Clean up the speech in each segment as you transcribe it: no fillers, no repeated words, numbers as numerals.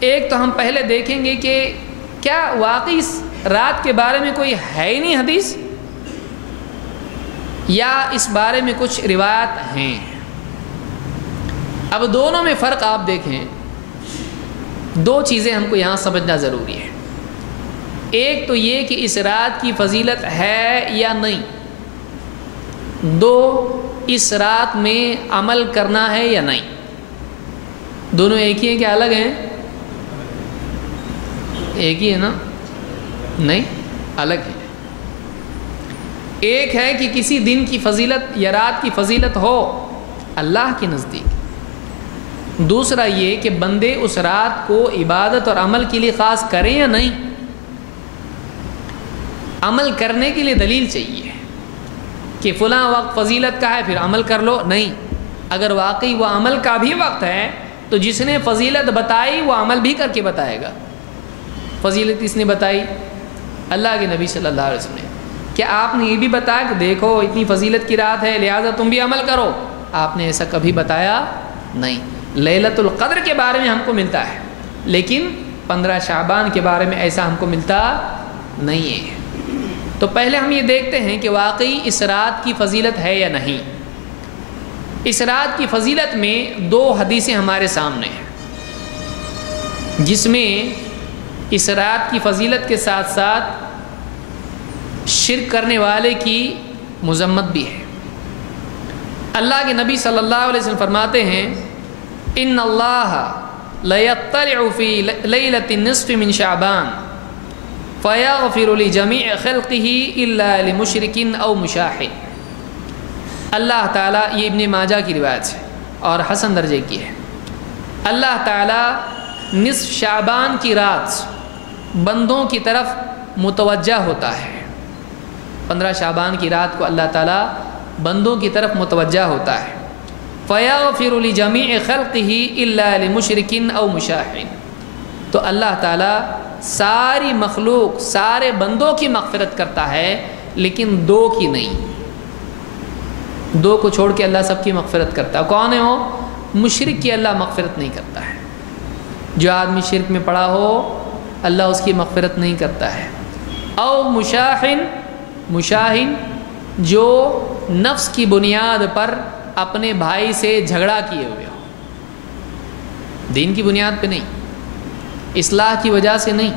ایک تو ہم پہلے دیکھیں گے کہ کیا واقعی اس رات کے بارے میں کوئی ہے ہی نہیں حدیث، یا اس بارے میں کچھ روایات ہیں۔ اب دونوں میں فرق آپ دیکھیں، دو چیزیں ہم کو یہاں سمجھنا ضروری ہے۔ ایک تو یہ کہ اس رات کی فضیلت ہے یا نہیں، دو اس رات میں عمل کرنا ہے یا نہیں۔ دونوں ایک ہی ہیں کہ الگ ہیں؟ ایک ہی ہے نا؟ نہیں، الگ ہے۔ ایک ہے کہ کسی دن کی فضیلت یا رات کی فضیلت ہو اللہ کے نزدیک، دوسرا یہ کہ بندے اس رات کو عبادت اور عمل کے لیے خاص کریں یا نہیں۔ عمل کرنے کے لیے دلیل چاہیے کہ فلاں وقت فضیلت کا ہے پھر عمل کر لو، نہیں۔ اگر واقعی وہ عمل کا بھی وقت ہے تو جس نے فضیلت بتائی وہ عمل بھی کر کے بتائے گا۔ فضیلت کس نے بتائی؟ اللہ کے نبی صلی اللہ علیہ وسلم نے۔ کیا آپ نے یہ بھی بتایا کہ دیکھو اتنی فضیلت کی رات ہے لہٰذا تم بھی عمل کرو؟ آپ نے ایسا کبھی بتایا نہیں۔ لیلۃ القدر کے بارے میں ہم کو ملتا ہے، لیکن 15 شعبان کے بارے میں ایسا ہم کو ملتا نہیں ہے۔ تو پہلے ہم یہ دیکھتے ہیں کہ واقعی اس رات کی فضیلت ہے یا نہیں۔ اس رات کی فضیلت میں دو حدیثیں ہمارے سامنے ہیں، جس میں اس رات کی فضیلت کے ساتھ ساتھ شرک کرنے والے کی مذمت بھی ہے۔ اللہ کے نبی صلی اللہ علیہ وسلم فرماتے ہیں ان اللہ لیطلع فی لیلۃ النصف من شعبان فیغفر لجمیع خلقہ الا لمشرک او مشاحن۔ اللہ تعالیٰ، یہ ابن ماجہ کی روایت ہے اور حسن درجے کی ہے، اللہ تعالیٰ نصف شعبان کی رات بندوں کی طرف متوجہ ہوتا ہے۔ 15 شعبان کی رات کو اللہ تعالیٰ بندوں کی طرف متوجہ ہوتا ہے۔ فَيَغْفِرُ لِجَمِيعِ خَلْقِهِ إِلَّا لِمُشْرِكٍ أَوْ مُشَاحٍ۔ تو اللہ تعالیٰ ساری مخلوق، سارے بندوں کی مغفرت کرتا ہے لیکن دو کی نہیں۔ دو کو چھوڑ کے اللہ سب کی مغفرت کرتا ہے۔ کون ہے وہ؟ مشرک کی اللہ مغفرت نہیں کرتا ہے۔ جو آدمی شرک میں پڑا ہو اللہ اس کی مغفرت نہیں کرتا ہے۔ او مشاحن، مشاہن جو نفس کی بنیاد پر اپنے بھائی سے جھگڑا کیے ہوئے ہو، دین کی بنیاد پہ نہیں، اصلاح کی وجہ سے نہیں،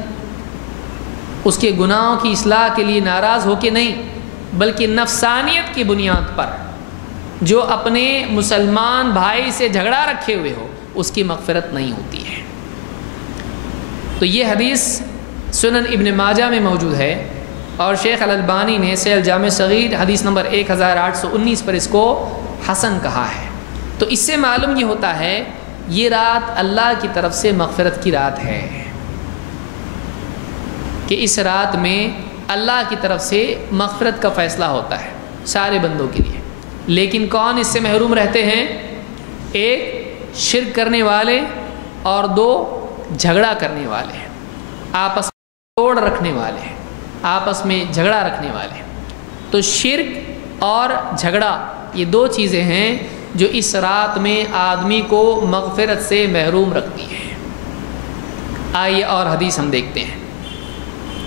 اس کے گناہوں کی اصلاح کے لیے ناراض ہو کے نہیں، بلکہ نفسانیت کی بنیاد پر جو اپنے مسلمان بھائی سے جھگڑا رکھے ہوئے ہو اس کی مغفرت نہیں ہوتی ہے۔ تو یہ حدیث سنن ابن ماجہ میں موجود ہے اور شیخ الالبانی نے صحیح الجامع صغیر حدیث نمبر 1819 پر اس کو حسن کہا ہے۔ تو اس سے معلوم یہ ہوتا ہے یہ رات اللہ کی طرف سے مغفرت کی رات ہے، کہ اس رات میں اللہ کی طرف سے مغفرت کا فیصلہ ہوتا ہے سارے بندوں کے لیے۔ لیکن کون اس سے محروم رہتے ہیں؟ ایک شرک کرنے والے اور دو جھگڑا کرنے والے، آپس میں توڑ رکھنے والے، آپس میں جھگڑا رکھنے والے۔ تو شرک اور جھگڑا یہ دو چیزیں ہیں جو اس رات میں آدمی کو مغفرت سے محروم رکھتی ہیں۔ آئیے اور حدیث ہم دیکھتے ہیں۔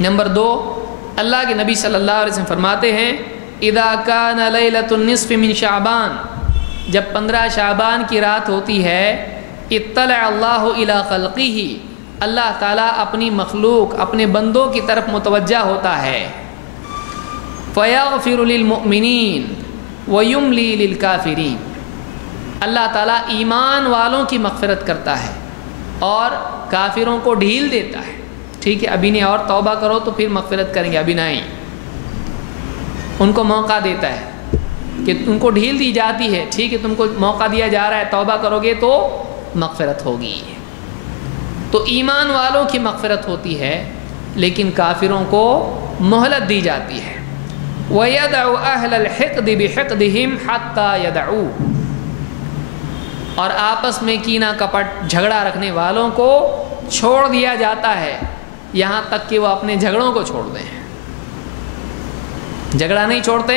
نمبر 2، اللہ کے نبی صلی اللہ علیہ وسلم فرماتے ہیں اذا کان لیلۃ النصف من شعبان، جب 15 شعبان کی رات ہوتی ہے، اطلع اللہ الی خلقہ، اللہ تعالیٰ اپنی مخلوق، اپنے بندوں کی طرف متوجہ ہوتا ہے۔ فیغفر للمؤمنین ویملی للکافرین، اللہ تعالیٰ ایمان والوں کی مغفرت کرتا ہے اور کافروں کو ڈھیل دیتا ہے۔ ٹھیک ہے ابھی نہیں اور توبہ کرو تو پھر مغفرت کریں گے، ابھی نہیں، ان کو موقع دیتا ہے کہ ان کو ڈھیل دی جاتی ہے، ٹھیک ہے تم کو موقع دیا جا رہا ہے، توبہ کرو گے تو مغفرت ہوگی۔ تو ایمان والوں کی مغفرت ہوتی ہے لیکن کافروں کو مہلت دی جاتی ہے۔ وَيَدْعُ أَهْلَ الْحِقْدِ بِحِقْدِهِمْ حَتَّى يَدْعُوا، اور آپس میں کینہ کپٹ جھگڑا رکھنے والوں کو چھوڑ دیا جاتا ہے یہاں تک کہ وہ اپنے جھگڑوں کو چھوڑ دیں۔ جھگڑا نہیں چھوڑتے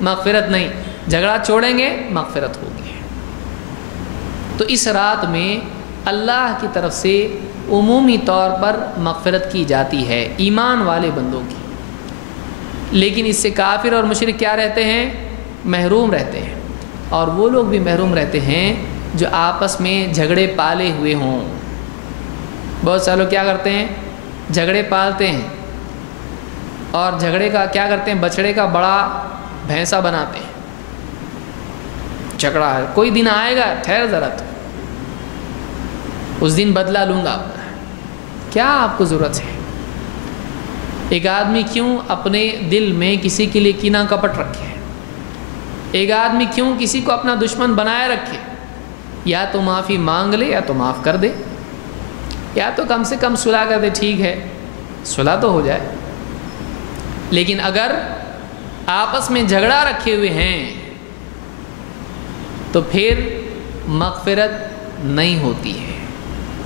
مغفرت نہیں، جھگڑا چھوڑیں گے مغفرت ہوگی۔ تو اس رات میں اللہ کی طرف سے عمومی طور پر مغفرت کی جاتی ہے ایمان والے بندوں کی، لیکن اس سے کافر اور مشرک کیا رہتے ہیں؟ محروم رہتے ہیں، اور وہ لوگ بھی محروم رہتے ہیں جو آپس میں جھگڑے پالے ہوئے ہوں۔ بہت سارے لوگ کیا کرتے ہیں؟ جھگڑے پالتے ہیں، اور جھگڑے کا کیا کرتے ہیں؟ بچڑے کا بڑا بھینسا بناتے ہیں۔ جھگڑا ہے، کوئی دن آئے گا، ٹھہر ذرا تو، اس دن بدلہ لوں گا اپنا۔ کیا آپ کو ضرورت ہے؟ ایک آدمی کیوں اپنے دل میں کسی کے لیے کینہ کپٹ رکھے؟ ایک آدمی کیوں کسی کو اپنا دشمن بنائے رکھے؟ یا تو معافی مانگ لے یا تو معاف کر دے، یا تو کم سے کم صلح کر دے، ٹھیک ہے صلح تو ہو جائے۔ لیکن اگر آپس میں جھگڑا رکھے ہوئے ہیں تو پھر مغفرت نہیں ہوتی ہے،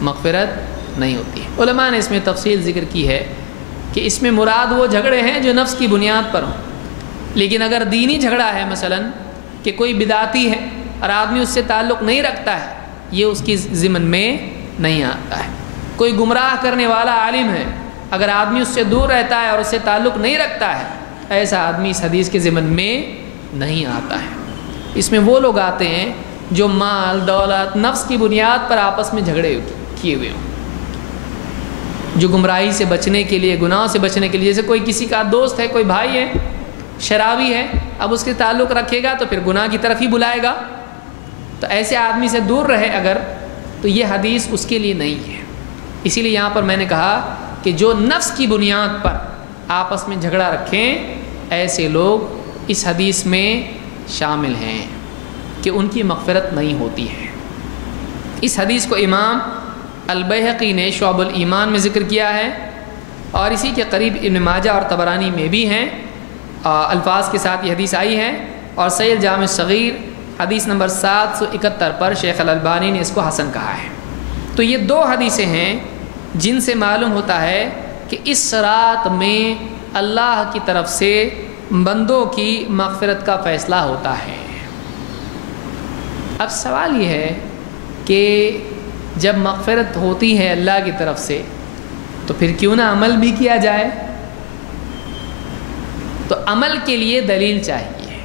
مغفرت نہیں ہوتی ہے۔ علماء نے اس میں تفصیل ذکر کی ہے کہ اس میں مراد وہ جھگڑے ہیں جو نفس کی بنیاد پر ہوں، لیکن اگر دینی جھگڑا ہے، مثلا کہ کوئی بدعتی ہے اور آدمی اس سے تعلق نہیں رکھتا ہے، یہ اس کی ضمن میں نہیں آتا ہے۔ کوئی گمراہ کرنے والا عالم ہے، اگر آدمی اس سے دور رہتا ہے اور اس سے تعلق نہیں رکھتا ہے، ایسا آدمی اس حدیث کے ضمن میں نہیں آتا ہے۔ اس میں وہ لوگ آتے ہیں جو مال دولت نفس کی بنیاد پر آپس میں جھگڑے کیے ہوئے ہوں، جو گمراہی سے بچنے کے لیے، گناہ سے بچنے کے لیے، جیسے کوئی کسی کا دوست ہے، کوئی بھائی ہے شرابی ہے، اب اس کے تعلق رکھے گا تو پھر گناہ کی طرف ہی بلائے گا، تو ایسے آدمی سے دور رہے اگر، تو یہ حدیث اس کے لیے نہیں ہے۔ اسی لیے یہاں پر میں نے کہا کہ جو نفس کی بنیاد پر آپس میں جھگڑا رکھیں، ایسے لوگ اس حدیث میں شامل ہیں کہ ان کی مغفرت نہیں ہوتی ہے۔ اس حدیث کو امام البیہقی نے شعب الایمان میں ذکر کیا ہے، اور اسی کے قریب ابن ماجہ اور طبرانی میں بھی ہیں، الفاظ کے ساتھ یہ حدیث آئی ہے، اور صحیح الجامع الصغیر حدیث نمبر 771 پر شیخ الالبانی نے اس کو حسن کہا ہے۔ تو یہ دو حدیثیں ہیں جن سے معلوم ہوتا ہے کہ اس رات میں اللہ کی طرف سے بندوں کی مغفرت کا فیصلہ ہوتا ہے۔ اب سوال یہ ہے کہ جب مغفرت ہوتی ہے اللہ کی طرف سے تو پھر کیوں نہ عمل بھی کیا جائے؟ تو عمل کے لیے دلیل چاہیے۔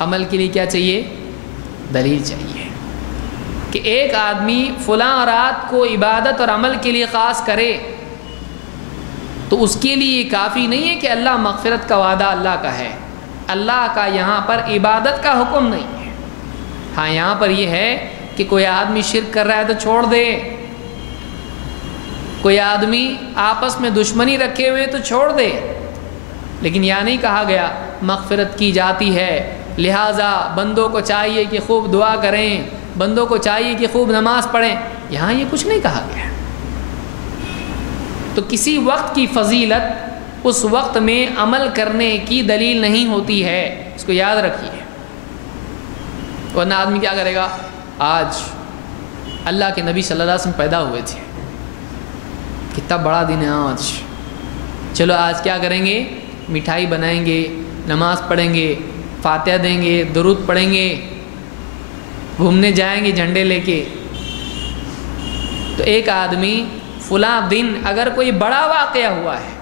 عمل کے لیے کیا چاہیے؟ دلیل چاہیے کہ ایک آدمی فلاں رات کو عبادت اور عمل کے لیے خاص کرے تو اس کے لیے یہ کافی نہیں ہے کہ اللہ مغفرت کا وعدہ اللہ کا ہے، اللہ کا یہاں پر عبادت کا حکم نہیں ہے۔ ہاں یہاں پر یہ ہے کہ کوئی آدمی شرک کر رہا ہے تو چھوڑ دے، کوئی آدمی آپس میں دشمنی رکھے ہوئے تو چھوڑ دے، لیکن یہ نہیں کہا گیا مغفرت کی جاتی ہے لہٰذا بندوں کو چاہیے کہ خوب دعا کریں، بندوں کو چاہیے کہ خوب نماز پڑھیں، یہاں یہ کچھ نہیں کہا گیا۔ تو کسی وقت کی فضیلت اس وقت میں عمل کرنے کی دلیل نہیں ہوتی ہے، اس کو یاد رکھیے۔ ورنہ آدمی کیا کرے گا؟ آج اللہ کے نبی صلی اللہ علیہ وسلم پیدا ہوئے تھے، کتنا بڑا دن ہے آج، چلو آج کیا کریں گے؟ مٹھائی بنائیں گے، نماز پڑھیں گے، فاتحہ دیں گے، درود پڑھیں گے، گھومنے جائیں گے جھنڈے لے کے۔ تو ایک آدمی فلاں دن اگر کوئی بڑا واقعہ ہوا ہے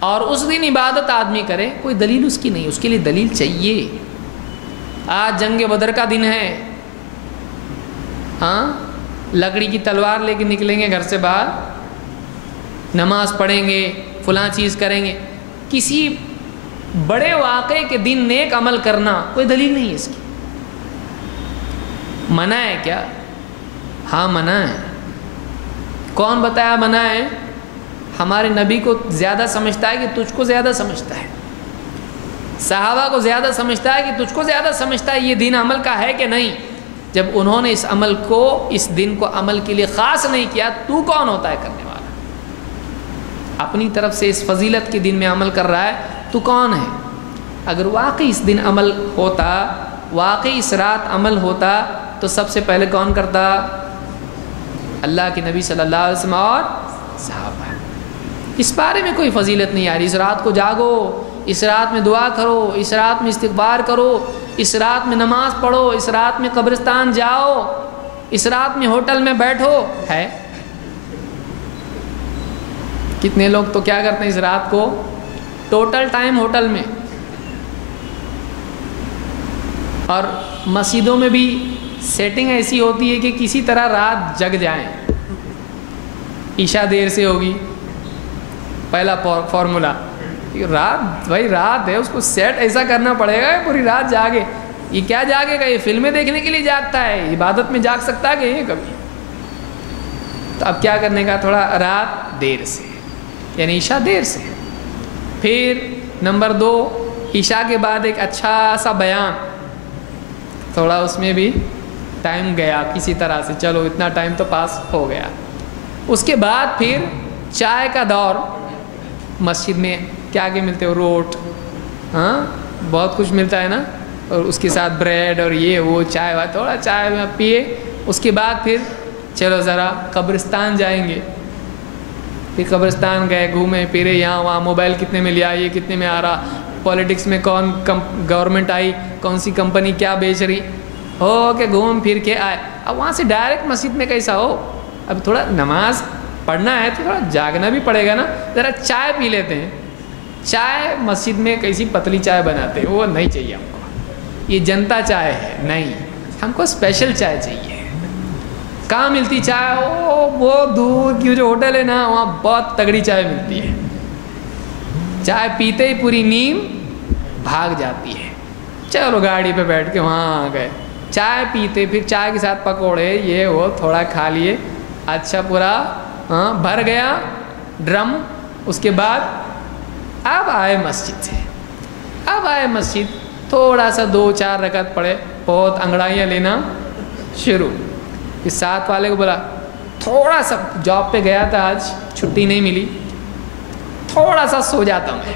اور اس دن عبادت آدمی کرے، کوئی دلیل اس کی نہیں، اس کے لیے دلیل چاہیے۔ آج جنگ بدر کا دن ہے، ہاں لکڑی کی تلوار لے کے نکلیں گے گھر سے باہر، نماز پڑھیں گے، فلاں چیز کریں گے، کسی بڑے واقعے کے دن نیک عمل کرنا کوئی دلیل نہیں ہے اس کی۔ منع ہے کیا؟ ہاں منع ہے۔ کون بتایا منع ہے؟ ہمارے نبی کو زیادہ سمجھتا ہے کہ تجھ کو زیادہ سمجھتا ہے، صحابہ کو زیادہ سمجھتا ہے کہ تجھ کو زیادہ سمجھتا ہے یہ دین عمل کا ہے کہ نہیں۔ جب انہوں نے اس عمل کو، اس دن کو عمل کے لیے خاص نہیں کیا، تو کون ہوتا ہے کرنے والا؟ اپنی طرف سے اس فضیلت کے دن میں عمل کر رہا ہے، تو کون ہے؟ اگر واقعی اس دن عمل ہوتا، واقعی اس رات عمل ہوتا، تو سب سے پہلے کون کرتا؟ اللہ کے نبی صلی اللہ علیہ وسلم اور صحابہ۔ اس بارے میں کوئی فضیلت نہیں آ رہی۔ اس رات کو جاگو، اس رات میں دعا کرو، اس رات میں استغفار کرو، اس رات میں نماز پڑھو، اس رات میں قبرستان جاؤ، اس رات میں ہوٹل میں بیٹھو ہے. کتنے لوگ تو کیا کرتے ہیں اس رات کو ٹوٹل ٹائم ہوٹل میں. اور مسجدوں میں بھی سیٹنگ ایسی ہوتی ہے کہ کسی طرح رات جگ جائیں. عشاء دیر سے ہوگی، پہلا فارمولا، رات بھائی رات ہے، اس کو سیٹ ایسا کرنا پڑے گا پوری رات جاگے. یہ کیا جاگے گا؟ یہ فلمیں دیکھنے کے لیے جاگتا ہے، عبادت میں جاگ سکتا ہے کہ یہ کبھی؟ تو اب کیا کرنے کا، تھوڑا رات دیر سے، یعنی عشاء دیر سے. پھر نمبر 2، عشاء کے بعد ایک اچھا سا بیان، تھوڑا اس میں بھی ٹائم گیا کسی طرح سے، چلو اتنا ٹائم تو پاس ہو گیا. اس کے بعد پھر چائے کا دور. مسجد میں کیا کیا ملتے ہو؟ روٹ، ہاں بہت کچھ ملتا ہے نا، اور اس کے ساتھ بریڈ اور یہ وہ، چائے وائے، تھوڑا چائے میں پیے. اس کے بعد پھر چلو ذرا قبرستان جائیں گے. پھر قبرستان گئے، گھومے پھرے، یہاں وہاں، موبائل کتنے میں لیا، یہ کتنے میں آ رہا، پولیٹکس میں کون گورنمنٹ آئی، کون سی کمپنی کیا بیچ رہی، ہو کہ گھوم پھر کے آئے. اب وہاں سے ڈائریکٹ مسجد میں کیسا ہو، اب تھوڑا نماز پڑھنا ہے تو تھوڑا جاگنا بھی پڑے گا نا. ذرا چائے پی لیتے ہیں. چائے مسجد میں کیسی پتلی چائے بناتے ہیں، وہ نہیں چاہیے ہم کو. یہ جنتا چائے ہے، نہیں، ہم کو اسپیشل چائے چاہیے. کہاں ملتی چائے؟ وہ دور کی جو ہوٹل ہے نا، وہاں بہت تگڑی چائے ملتی ہے. چائے پیتے ہی پوری نیند بھاگ جاتی ہے. چلو گاڑی پہ بیٹھ کے وہاں آ گئے، چائے پیتے، پھر چائے کے ساتھ پکوڑے یہ وہ تھوڑا کھا لیے، اچھا پورا بھر گیا ڈرم. اس کے بعد اب آئے مسجد سے، اب آئے مسجد، تھوڑا سا 2-4 رکعت پڑھے، بہت انگڑائیاں لینا شروع. پھر ساتھ والے کو بولا تھوڑا سا، جاب پہ گیا تھا آج، چھٹی نہیں ملی، تھوڑا سا سو جاتا میں.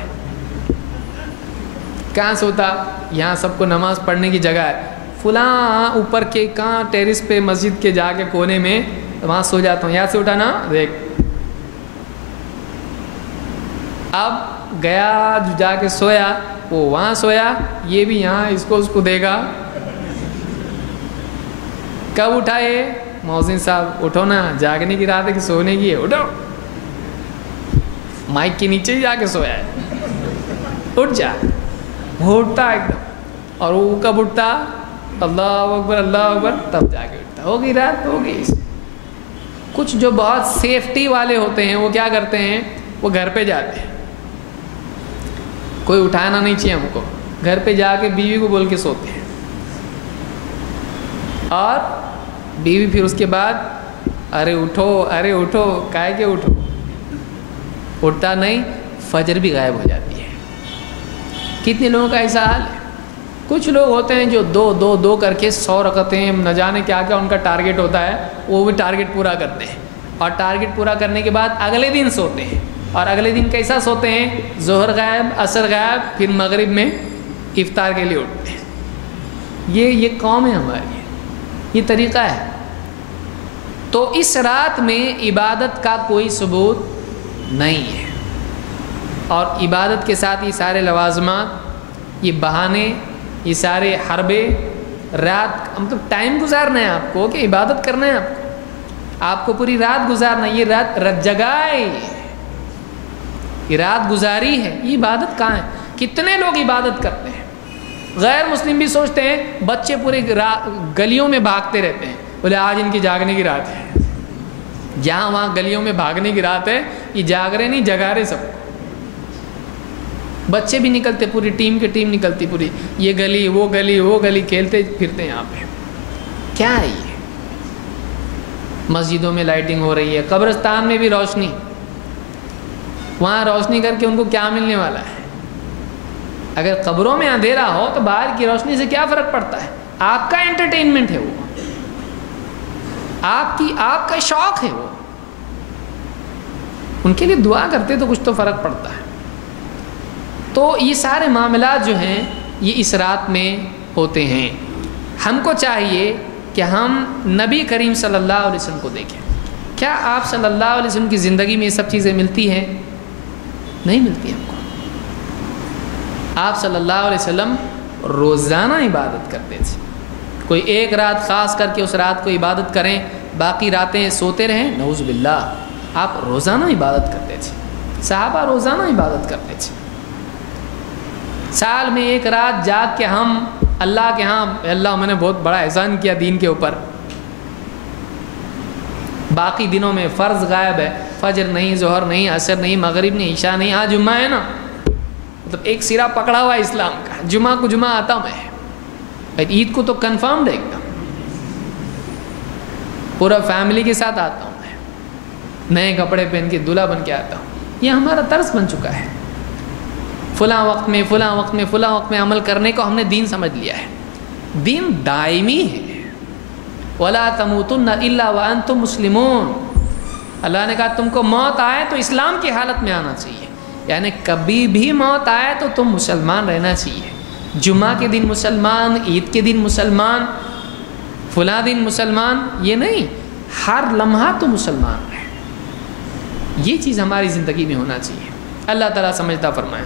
کہاں سوتا؟ یہاں سب کو نماز پڑھنے کی جگہ ہے، فلاں اوپر کے کہاں ٹیرس پہ مسجد کے جا کے کونے میں، وہاں سو جاتا ہوں. یہاں سے اٹھا نا، دیکھ اب گیا جو جا کے سویا، وہ وہاں سویا، یہ بھی یہاں اس کو دے گا. کب اٹھائے؟ مؤذن صاحب اٹھو نا، جاگنے کی رات ہے کہ سونے کی ہے، اٹھو. مائک کے نیچے ہی جا کے سویا ہے، اٹھ جا. وہ اٹھتا ایک دم، اور وہ کب اٹھتا؟ اللہ اکبر اللہ اکبر، تب جا کے اٹھتا. ہوگی رات، ہوگی. کچھ جو بہت سیفٹی والے ہوتے ہیں وہ کیا کرتے ہیں، وہ گھر پہ جاتے ہیں. کوئی اٹھانا نہیں چاہیے ہم کو، گھر پہ جا کے بیوی کو بول کے سوتے ہیں. اور بیوی پھر اس کے بعد ارے اٹھو ارے اٹھو، کہے کہ اٹھو، اٹھتا نہیں، فجر بھی غائب ہو جاتی ہے. کتنے لوگوں کا ایسا حال ہے. کچھ لوگ ہوتے ہیں جو دو کر کے 100 رکعتیں، نہ جانے کیا کیا ان کا ٹارگٹ ہوتا ہے، وہ بھی ٹارگٹ پورا کرتے ہیں. اور ٹارگٹ پورا کرنے کے بعد اگلے دن سوتے ہیں. اور اگلے دن کیسا سوتے ہیں؟ ظہر غائب، عصر غائب، پھر مغرب میں افطار کے لیے اٹھتے ہیں. یہ قوم ہے ہماری، یہ طریقہ ہے. تو اس رات میں عبادت کا کوئی ثبوت نہیں ہے. اور عبادت کے ساتھ یہ سارے لوازمات، یہ بہانے، یہ سارے حربے، رات مطلب ٹائم گزارنا ہے آپ کو، کہ عبادت کرنا ہے آپ کو پوری رات گزارنا. یہ رات جگائے، یہ رات گزاری ہے، یہ عبادت کہاں ہے؟ کتنے لوگ عبادت کرتے ہیں. غیر مسلم بھی سوچتے ہیں، بچے پورے گلیوں میں بھاگتے رہتے ہیں، بولے آج ان کی جاگنے کی رات ہے. جہاں وہاں گلیوں میں بھاگنے کی رات ہے، یہ جاگ رہے نہیں، جگا رہے سب. بچے بھی نکلتے، پوری ٹیم کی ٹیم نکلتی، پوری یہ گلی وہ گلی وہ گلی، کھیلتے پھرتے ہیں. یہاں پہ کیا ہے یہ؟ مسجدوں میں لائٹنگ ہو رہی ہے، قبرستان میں بھی روشنی. وہاں روشنی کر کے ان کو کیا ملنے والا ہے؟ اگر قبروں میں اندھیرا ہو تو باہر کی روشنی سے کیا فرق پڑتا ہے؟ آپ کا انٹرٹینمنٹ ہے وہ، آپ کا شوق ہے وہ. ان کے لیے دعا کرتے تو کچھ تو فرق پڑتا ہے. تو یہ سارے معاملات جو ہیں یہ اس رات میں ہوتے ہیں. ہم کو چاہیے کہ ہم نبی کریم صلی اللہ علیہ وسلم کو دیکھیں. کیا آپ صلی اللہ علیہ وسلم کی زندگی میں یہ سب چیزیں ملتی ہیں؟ نہیں ملتی ہم کو. آپ صلی اللہ علیہ وسلم روزانہ عبادت کرتے تھے. کوئی ایک رات خاص کر کے اس رات کو عبادت کریں، باقی راتیں سوتے رہیں، نعوذ باللہ۔ آپ روزانہ عبادت کرتے تھے، صحابہ روزانہ عبادت کرتے تھے۔ سال میں ایک رات جاگ کے ہم اللہ کے ہاں، اللہ میں نے بہت بڑا احسان کیا دین کے اوپر، باقی دنوں میں فرض غائب ہے، فجر نہیں، ظہر نہیں، عصر نہیں، مغرب نہیں، عشاء نہیں، آج جمعہ ہے نا، مطلب ایک سرا پکڑا ہوا ہے اسلام کا، جمعہ کو جمعہ آتا میں، عید کو تو کنفرم ایک دم پورا فیملی کے ساتھ آتا ہوں میں، نئے کپڑے پہن کے دلہا بن کے آتا ہوں۔ یہ ہمارا طرز بن چکا ہے، فلاں وقت میں فلاں وقت میں فلاں وقت میں عمل کرنے کو ہم نے دین سمجھ لیا ہے۔ دین دائمی ہے، وَلَا تَمُوتُنَّ إِلَّا وَأَنْتُمْ مُسْلِمُونَ۔ اللہ نے کہا تم کو موت آئے تو اسلام کی حالت میں آنا چاہیے، یعنی کبھی بھی موت آئے تو تم مسلمان رہنا چاہیے۔ جمعہ کے دن مسلمان، عید کے دن مسلمان، فلاں دن مسلمان، یہ نہیں، ہر لمحہ تو مسلمان رہے۔ یہ چیز ہماری زندگی میں ہونا چاہیے۔ اللہ تعالیٰ سمجھتا فرمائے۔